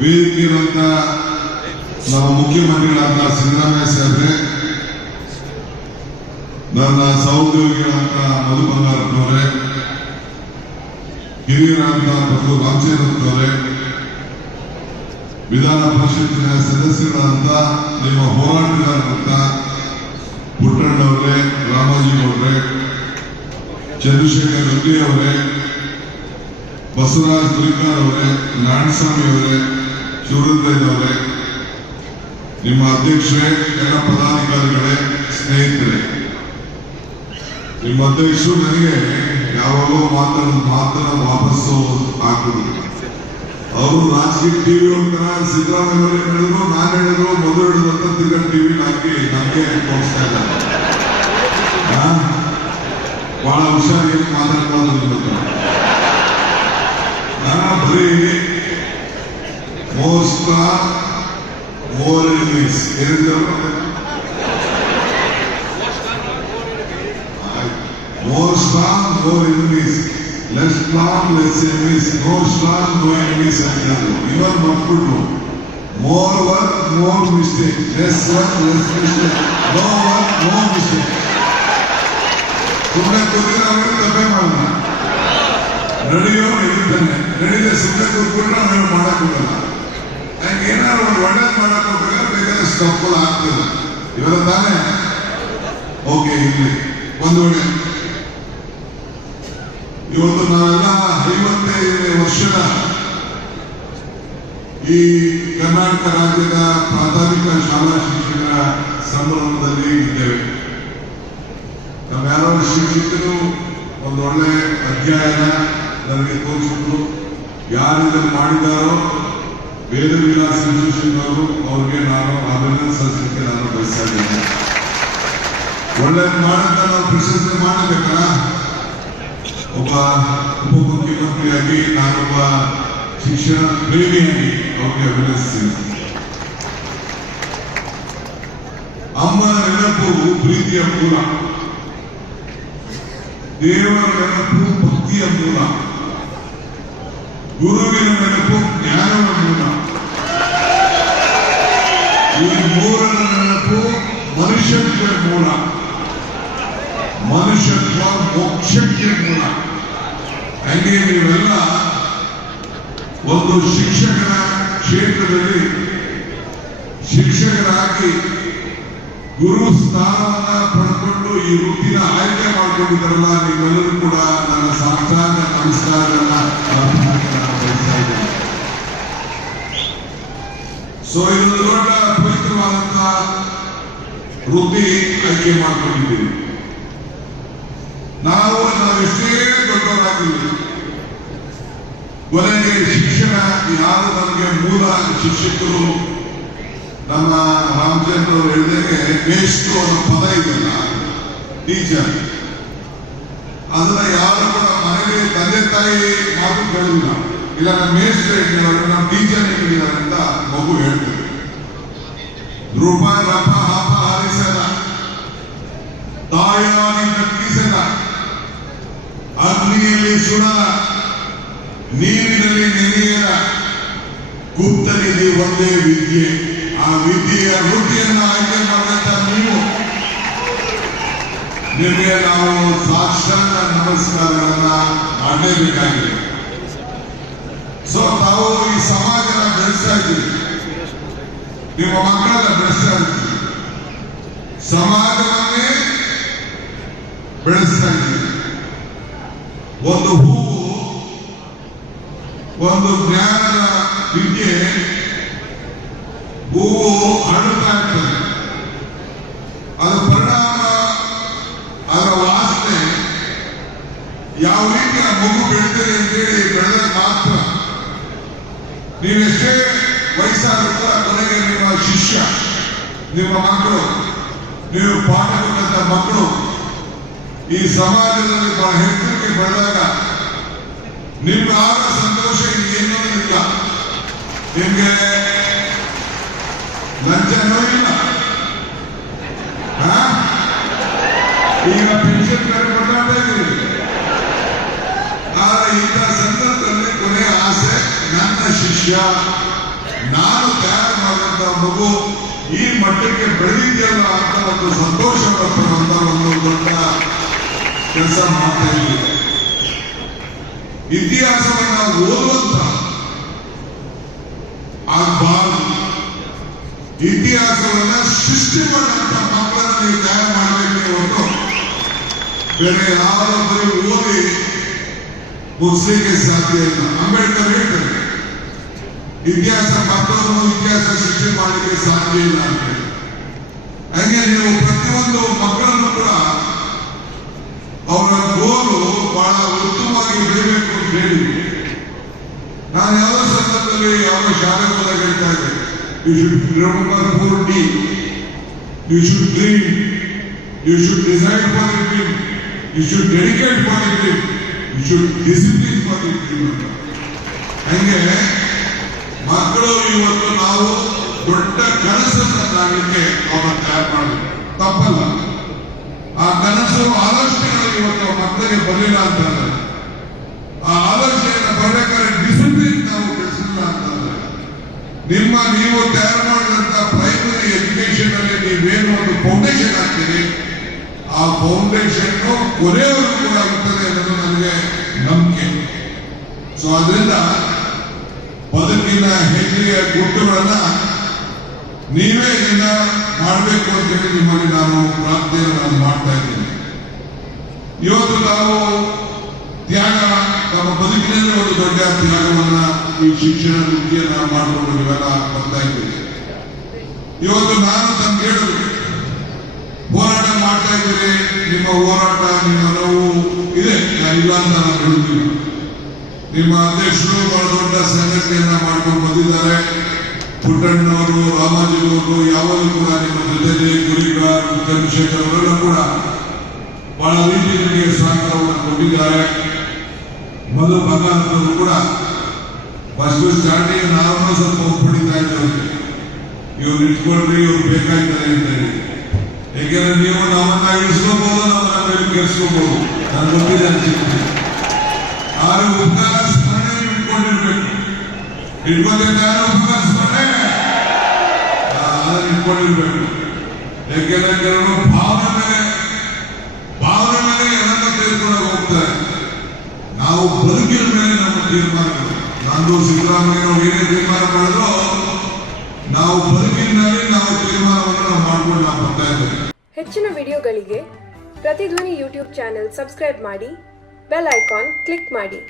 ವೇದಿಕೆ ಇರುವಂತ ನಮ್ಮ ಮುಖ್ಯಮಂತ್ರಿಗಳಾದ ಸಿದ್ದರಾಮಯ್ಯ ಸಾಹೇಬ್ರೆ, ನನ್ನ ಸಹೋದ್ಯೋಗಿಗಳಾದ ಮಧು ಬಂಗಾರಪ್ಪನವರೇ, ಹಿರಿಯರಾದ ಪ್ರಭು ರಾಮಚಂದ್ರಪ್ಪನವರೇ, ವಿಧಾನ ಪರಿಷತ್ತಿನ ಸದಸ್ಯರಾದಂತ ನಿಮ್ಮ ಹೋರಾಟಗಾರರಂತ ಪುಟ್ಟಣ್ಣವರೇ, ರಾಮಾಜಿಗೌಡ್ರೆ, ಚಂದ್ರಶೇಖರ್ ರೆಡ್ಡಿ ಅವರೇ, ಬಸವರಾಜ್ ತುರಿಕಾರ್ ಅವರೇ, ನಾರಾಯಣಸ್ವಾಮಿ ಅವರೇ, ಶಿವರುದ್ರಯ್ಯ ಅವರೇ, ನಿಮ್ಮ ಅಧ್ಯಕ್ಷರೇ, ಎಲ್ಲ ಪದಾಧಿಕಾರಿಗಳೇ, ಸ್ನೇಹಿತರೆ, ನಿಮ್ಮ ಅಧ್ಯಕ್ಷರು ನನಗೆ ಯಾವಾಗಲೂ ಮಾತನ್ನ ವಾಪಸ್ಸು ಹಾಕುದು. ಅವರು ರಾಜಕೀಯ ಟಿವಿ ಹೋಗ್ತಾರ, ಸಿದ್ದರಾಮಯ್ಯ ಅವರು ಹೇಳಿದ್ರು, ನಾನು ಹೇಳಿದ್ರು, ಮೊದಲು ಹೇಳಿದಂತ ತಿರ್ಗಾ ಟಿವಿ ಹಾಕಿ ನಮಗೆ ತೋರಿಸ್ತಾ ಇದ್ದಾರೆ. ಬಹಳ ಹುಷಾರಾಗಿ ಮಾತಾಡ್ಕೊಳ್ಳೋದು. ಬರೀ ಮೋರ್ ಸ್ಟಾರ್ ಮೋರ್ ಎನಿಮೀಸ್ ಹೇಳಿದ್ರು. More strong, more enemies. Less strong, less enemies. No strong, no enemies. Even Mappudu. More work, more mistake. Less work, less mistake. No work, no mistake. ಸುಮ್ಮನೆ ಕೂತಿದ್ರೆ ಅವರಿಗೆ ತಪ್ಪೇ ಮಾಡೋಣ. ನಡೆಯೋ ಇರ್ತಾನೆ, ನಡೆಯದೆ ಸುಮ್ಮನೆ ಕೂತ್ಕೊಂಡ್ರೆ ಅವನು ಮಾಡಕ್ಕೋಗಲ್ಲ. ಯಾಕೆ ಏನಾದ್ರು ಒಂದು ಒಳ್ಳೇದು ಮಾಡಕ್ ಹೋಗ್ಬೇಕಾದ್ರೆ ಬೇಕಾದಷ್ಟು ತಪ್ಪುಗಳು ಆಗ್ತಿಲ್ಲ. ಇವರ ತಾನೇ ಓಕೆ ಇಲ್ಲಿ ಒಂದು ವೇಳೆ ಇವತ್ತು ನಾವೆಲ್ಲ 55ನೇ ವರ್ಷದ ಈ ಕರ್ನಾಟಕ ರಾಜ್ಯದ ಪ್ರಾಥಮಿಕ ಶಾಲಾ ಶಿಕ್ಷಕರ ಸಂಭ್ರಮದಲ್ಲಿ ಇದ್ದೇವೆ. ನಾವ್ಯಾರೋ ಶಿಕ್ಷಕರು ಒಂದು ಒಳ್ಳೆ ಅಧ್ಯಾಯನ ನನಗೆ ತೋರಿಸಿದ್ರು. ಯಾರಿದನ್ನು ಮಾಡಿದಾರೋ ವೇದ ವಿಲಾಸ ಶಿಕ್ಷಕರು, ಅವ್ರಿಗೆ ನಾನು ಅಭಿನಂದನೆ ಸಲ್ಲಿಸಲಿಕ್ಕೆ ನಾನು ಬಯಸ್ತಾ ಇದ್ದೇನೆ. ಒಳ್ಳೆದು ಮಾಡಿದ ನಾವು ಪ್ರಶಂಸೆ ಮಾಡಬೇಕಲ್ಲ. ಒಬ್ಬ ಉಪಮುಖ್ಯಮಂತ್ರಿಯಾಗಿ ನಾನೊಬ್ಬ ಶಿಕ್ಷಣ ಪ್ರೇಮಿಯಾಗಿ ಅವ್ರಿಗೆ ಅಭಿನಂದಿಸ್ತೀನಿ. ಅಮ್ಮನ ನೆನಪು ಪ್ರೀತಿಯ ಮೂಲ, ದೇವರ ನೆನಪು ಭಕ್ತಿಯ ಮೂಲ, ಗುರುವಿನ ನೆನಪು ಜ್ಞಾನದ ಮೂಲ, ಈ ಮೂರನ ನೆನಪು ಮನುಷ್ಯತ್ವ ಮೂಲ, ಮನುಷ್ಯತ್ವ ಮೋಕ್ಷಕ್ಕೆ ಮೂಲ. ಹಂಗೆ ನೀವೆಲ್ಲ ಒಂದು ಶಿಕ್ಷಕರ ಕ್ಷೇತ್ರದಲ್ಲಿ ಶಿಕ್ಷಕರಾಗಿ ಗುರು ಸ್ಥಾನವನ್ನ ಪಡ್ಕೊಂಡು ಈ ವೃತ್ತಿನ ಆಯ್ಕೆ ಮಾಡಿಕೊಂಡಿದ್ದಾರಲ್ಲ, ನೀವೆಲ್ಲರೂ ಕೂಡ ನನ್ನ ಸಾಷ್ಟಾಂಗ ನಮಸ್ಕಾರಗಳನ್ನ ಬಯಸ್ತಾ ಇದ್ದೇನೆ. ಸೊ ಇದು ದೊಡ್ಡ ಪವಿತ್ರವಾದಂತಹ ವೃತ್ತಿ ಆಯ್ಕೆ ಮಾಡಿಕೊಂಡಿದ್ದೀವಿ. ನಾವೆಷ್ಟೇ ದೊಡ್ಡವರಾಗಿಲ್ಲ, ಕೊನೆಗೆ ಶಿಕ್ಷಣ ಯಾರು ನಮಗೆ ಮೂಲ ಶಿಕ್ಷಕರು, ನಮ್ಮ ರಾಮಚಂದ್ರ ಅವರು ಹೇಳಿದಂಗೆ ಮೇಷ್ಟ್ರು ಅನ್ನೋ ಪದ ಇದೆಯಲ್ಲ, ಟೀಚರ್, ಅದನ್ನ ಯಾರು ಕೂಡ ಮನೆಯಲ್ಲಿ ತಂದೆ ತಾಯಿ ಮಾತು ಕೇಳಿಲ್ಲ. ಇಲ್ಲ ನಮ್ಮ ಮೇಷ್ಟ್ರು ಹೇಳಿದ್ದಾರೆ, ನಮ್ಮ ಟೀಚರ್ ಹೇಳಿದ್ದಾರೆ ಅಂತ ಮಗು ಹೇಳ್ತದೆ. ಧ್ರುವ ರಪ ಹಾಪ ಹಾರಿಸದ, ತಾಯಾಗಿ ದಕ್ಕಿಸದ, ಅಗ್ನಿಯಲ್ಲಿ ಸುಡದ, ನೀರಿನಲ್ಲಿ ನೆನೆಯದ, ಗುಪ್ತನಿಧಿ ಒಂದೇ ವಿದ್ಯೆ. ಆ ವಿದ್ಯೆಯ ವೃತ್ತಿಯನ್ನು ಆಯ್ಕೆ ಮಾಡಿದಂತ ನೀವು, ನಿಮಗೆ ನಾವು ಸಾಷ್ಟಾಂಗ ನಮಸ್ಕಾರಗಳನ್ನ ಮಾಡಲೇಬೇಕಾಗಿದೆ. ಸೊ ತಾವು ಈ ಸಮಾಜನ ಬೆಳೆಸ್ತಾ ಇದ್ದೀವಿ, ನಿಮ್ಮ ಮಕ್ಕಳನ್ನ ಬೆಳೆಸ್ತಾ ಇದ್ದೀವಿ, ಸಮಾಜವನ್ನೇ ಬೆಳೆಸ್ತಾ ಇದ್ದೀವಿ. ಒಂದು ಹೂವು, ಒಂದು ಜ್ಞಾನದ ವಿದ್ಯೆ, ಹೂವು ಹರಡುತ್ತಾ ಇರ್ತದೆ. ಅದರ ಪರಿಣಾಮ, ಅದರ ವಾಸನೆ ಯಾವ ರೀತಿ ಆ ಮಗು ಬೆಳಿತದೆ ಅಂತೇಳಿ ಬೆಳೆದಾಗ ಮಾತ್ರ. ನೀವೆಷ್ಟೇ ವಯಸ್ಸಾಗುತ್ತಾ ಕೊನೆಗೆ ನಿಮ್ಮ ಶಿಷ್ಯ, ನಿಮ್ಮ ಮಕ್ಕಳು, ನೀವು ಪಾಠ ಕೊಟ್ಟಂತ ಮಕ್ಕಳು ಈ ಸಮಾಜದಲ್ಲಿ ಬಹಳ ಹೆಗ್ಗಳಿಕೆ ಬೆಳೆದಾಗ ನಿಮ್ಗೆ ಆಗ ಸಂತೋಷ ಏನೂ ಇಲ್ಲ. ನಿಮ್ಗೆ ಲಂಚನೂ ಇಲ್ಲ, ಈಗ ಪೆನ್ಷನ್ ಬೇರೆ ಕೊಡ್ತಾ ಇದ್ದೀವಿ. ಆದ್ರೆ ಇಂಥ ಸಂದರ್ಭದಲ್ಲಿ ಕೊನೆಯ ಆಸೆ, ನನ್ನ ಶಿಷ್ಯ ನಾನು ತಯಾರು ಮಾಡಿದಂತ ಮಗು ಈ ಮಟ್ಟಕ್ಕೆ ಬೆಳೆದಿದೆಯಲ್ಲ ಅಂತ ಒಂದು ಸಂತೋಷವನ್ನು ಪಡುವಂತ ಒಂದು ದೊಡ್ಡ ಕೆಲಸ ಮಾಡ್ತಾ ಇದ್ದೀವಿ. ಇತಿಹಾಸವನ್ನ ಓದುವಂತ ಆಗಬಾರದು, ಇತಿಹಾಸವನ್ನ ಸೃಷ್ಟಿ ಮಾಡುವಂತ ಮಕ್ಕಳನ್ನ ನೀವು ತಯಾರು ಮಾಡಬೇಕು ಹೊರತು ಬೇರೆ ಯಾರಾದರೂ ಓದಿ ಮುಗಿಸ್ಲಿಕ್ಕೆ ಸಾಧ್ಯ ಇಲ್ಲ. ಅಂಬೇಡ್ಕರ್ ಹೇಳ್ತಾರೆ ಇತಿಹಾಸ ಮತ್ತೊಂದು ಇತಿಹಾಸ ಸೃಷ್ಟಿ ಮಾಡಲಿಕ್ಕೆ ಸಾಧ್ಯ ಇಲ್ಲ ಅಂತ. ಹಾಗೆ ನೀವು ಪ್ರತಿಯೊಂದು ಮಕ್ಕಳನ್ನು ಕೂಡ ಅವರ ಗೋಲು ಬಹಳ ಉತ್ತಮವಾಗಿ ಬೆಳಿಬೇಕು ಅಂತ ಹೇಳಿ ನಾನು ಯಾವ ಸಂದರ್ಭದಲ್ಲಿ ಯಾವ ಶಾಲೆ ಹೋದಾಗ ಹೇಳ್ತಾ ಇದ್ದೆ, you should remember 4D, you should dream, you should decide for the dream, you should dedicate for the dream, you should discipline for the dream ಅಂತ. ಹಂಗೆ ಮಕ್ಕಳು ಇವತ್ತು ನಾವು ದೊಡ್ಡ ಕನಸನ್ನು ಕಾಣಲಿಕ್ಕೆ ಅವನ್ನ ತಯಾರು ಮಾಡಬೇಕು, ತಪ್ಪಲ್ಲ. ಆ ಕನಸು ಆಲೋಚನೆಗಳು ಇವತ್ತು ಮಕ್ಕಳಿಗೆ ಬರಲಿಲ್ಲ ಅಂತಂದ್ರೆ, ಆ ಆಲೋಚನೆಯನ್ನು ಬರಬೇಕಾದ್ರೆ ಡಿಸಿಪ್ಲಿನ್ ನಾವು ಬೆಳೆಸಿಲ್ಲ ಅಂತಂದ್ರೆ, ನೀವು ತಯಾರು ಮಾಡಿದಂತ ಪ್ರೈಮರಿ ಎಜುಕೇಶನ್ ಅಲ್ಲಿ ನೀವೇನು ಒಂದು ಫೌಂಡೇಶನ್ ಹಾಕ್ತೀರಿ, ಆ ಫೌಂಡೇಶನ್ ಕೊನೆಯವರೆಗೂ ಕೂಡ ಇರ್ತದೆ ಅನ್ನೋದು ನನಗೆ ನಂಬಿಕೆ. ಸೊ ಅದರಿಂದ ಬದುಕಿನ ಹೆಜ್ಜೆಯ ಗುಟ್ಟುಗಳನ್ನ ನೀವೇ ಇದನ್ನ ಮಾಡಬೇಕು ಅಂತ ಹೇಳಿ ನಿಮ್ಮಲ್ಲಿ ನಾನು ಪ್ರಾರ್ಥನೆಯನ್ನು ನಾನು ಮಾಡ್ತಾ ಇದ್ದೀನಿ. ಇವತ್ತು ನಾವು ತ್ಯಾಗ, ನಮ್ಮ ಬದುಕಿನಲ್ಲಿ ಒಂದು ದೊಡ್ಡ ತ್ಯಾಗವನ್ನ ಈ ಶಿಕ್ಷಣ ವೃತ್ತಿಯನ್ನ ಮಾಡಿಕೊಂಡು ನೀವೆಲ್ಲ ಬರ್ತಾ ಇದ್ದೀವಿ. ಇವತ್ತು ನಾನು ತಮ್ಗೆ ಹೇಳುದು, ಹೋರಾಟ ಮಾಡ್ತಾ ಇದ್ದೀರಿ, ನಿಮ್ಮ ಹೋರಾಟ ನಿಮ್ಮ ನೋವು ಇದೆ, ಇಲ್ಲ ಅಂತ ನಾನು ಹೇಳುತ್ತೀನಿ. ನಿಮ್ಮ ಅಧ್ಯಕ್ಷರು ಬಹಳ ದೊಡ್ಡ ಸಂಘಟನೆಯನ್ನ ಮಾಡ್ಕೊಂಡು ಬಂದಿದ್ದಾರೆ. ಪುಟ್ಟಣ್ಣವರು, ರಾಮಾಜಿಗೌಡರು ಯಾವಾಗಲೂ ಕೂಡ ನಿಮ್ಮ ಜೊತೆಯಲ್ಲಿ ಗುರಿಗಾರ್, ಚಂದ್ರಶೇಖರ್ ಅವರೆಲ್ಲ ಕೂಡ ಬಹಳ ರೀತಿ ನಿಮಗೆ ಸಹಕಾರವನ್ನು ಕೊಟ್ಟಿದ್ದಾರೆ. ಮಧು ಬಂಗಾರದವರು ಕೂಡ ಫಸ್ಟ್ ಸ್ಟಾರ್ಟಿಂಗ್ ನಾವು ಸ್ವಲ್ಪ ಒಪ್ಪಿಡ್ತಾ ಇದ್ರು, ಇವ್ರು ಇಟ್ಕೊಳ್ರಿ, ಇವ್ರು ಬೇಕಾಗ್ತಾರೆ ಅಂತ ಹೇಳಿ. ಯಾಕೆಂದ್ರೆ ನೀವು ನಮ್ಮನ್ನ ಇಳಿಸ್ಕೋಬಹುದು, ನಮ್ಮನ್ನ ಮೇಲೆ ಕೆಲ್ಸ್ಕೋಬಹುದು, ನಾನು ಗೊತ್ತಿದೆ ಅನ್ಸಿತ್ತು. ಆದ್ರೆ ಉಪಕಾರ ಸ್ಮರಣೆ ಇಟ್ಕೊಂಡಿರ್ಬೇಕು, ಇಟ್ಕೊಂಡಿದ್ದಾರೆ ಉಪಕಾರ ಸ್ಮರಣೆ ಅದನ್ನು ಇಟ್ಕೊಂಡಿರ್ಬೇಕು. ಯಾಕೆಂದ್ರೆ ಕೆಲವರು ಭಾವನೆ ಮೇಲೆ ಎಲ್ಲನ್ನ ತೆಗೆದುಕೊಂಡು ಹೋಗ್ತಾರೆ. ನಾವು ಬದುಕಿನ ಮೇಲೆ ನಮ್ಮ ತೀರ್ಮಾನಗಳು, ನಂದು ಸಿದ್ದರಾಮಯ್ಯ ಏನೇ ತೀರ್ಮಾನ ಮಾಡಿದ್ರು ನಾವು ಬದುಕಿನಲ್ಲಿ ನಾವು ತೀರ್ಮಾನವನ್ನು ನಾವು ಮಾಡ್ಕೊಂಡು ನಾವು ಬರ್ತಾ ಇದ್ದೇವೆ. ಹೆಚ್ಚಿನ ವಿಡಿಯೋಗಳಿಗೆ ಪ್ರತಿಧ್ವನಿ ಯೂಟ್ಯೂಬ್ ಚಾನೆಲ್ ಸಬ್ಸ್ಕ್ರೈಬ್ ಮಾಡಿ, ಬೆಲ್ ಐಕಾನ್ ಕ್ಲಿಕ್ ಮಾಡಿ.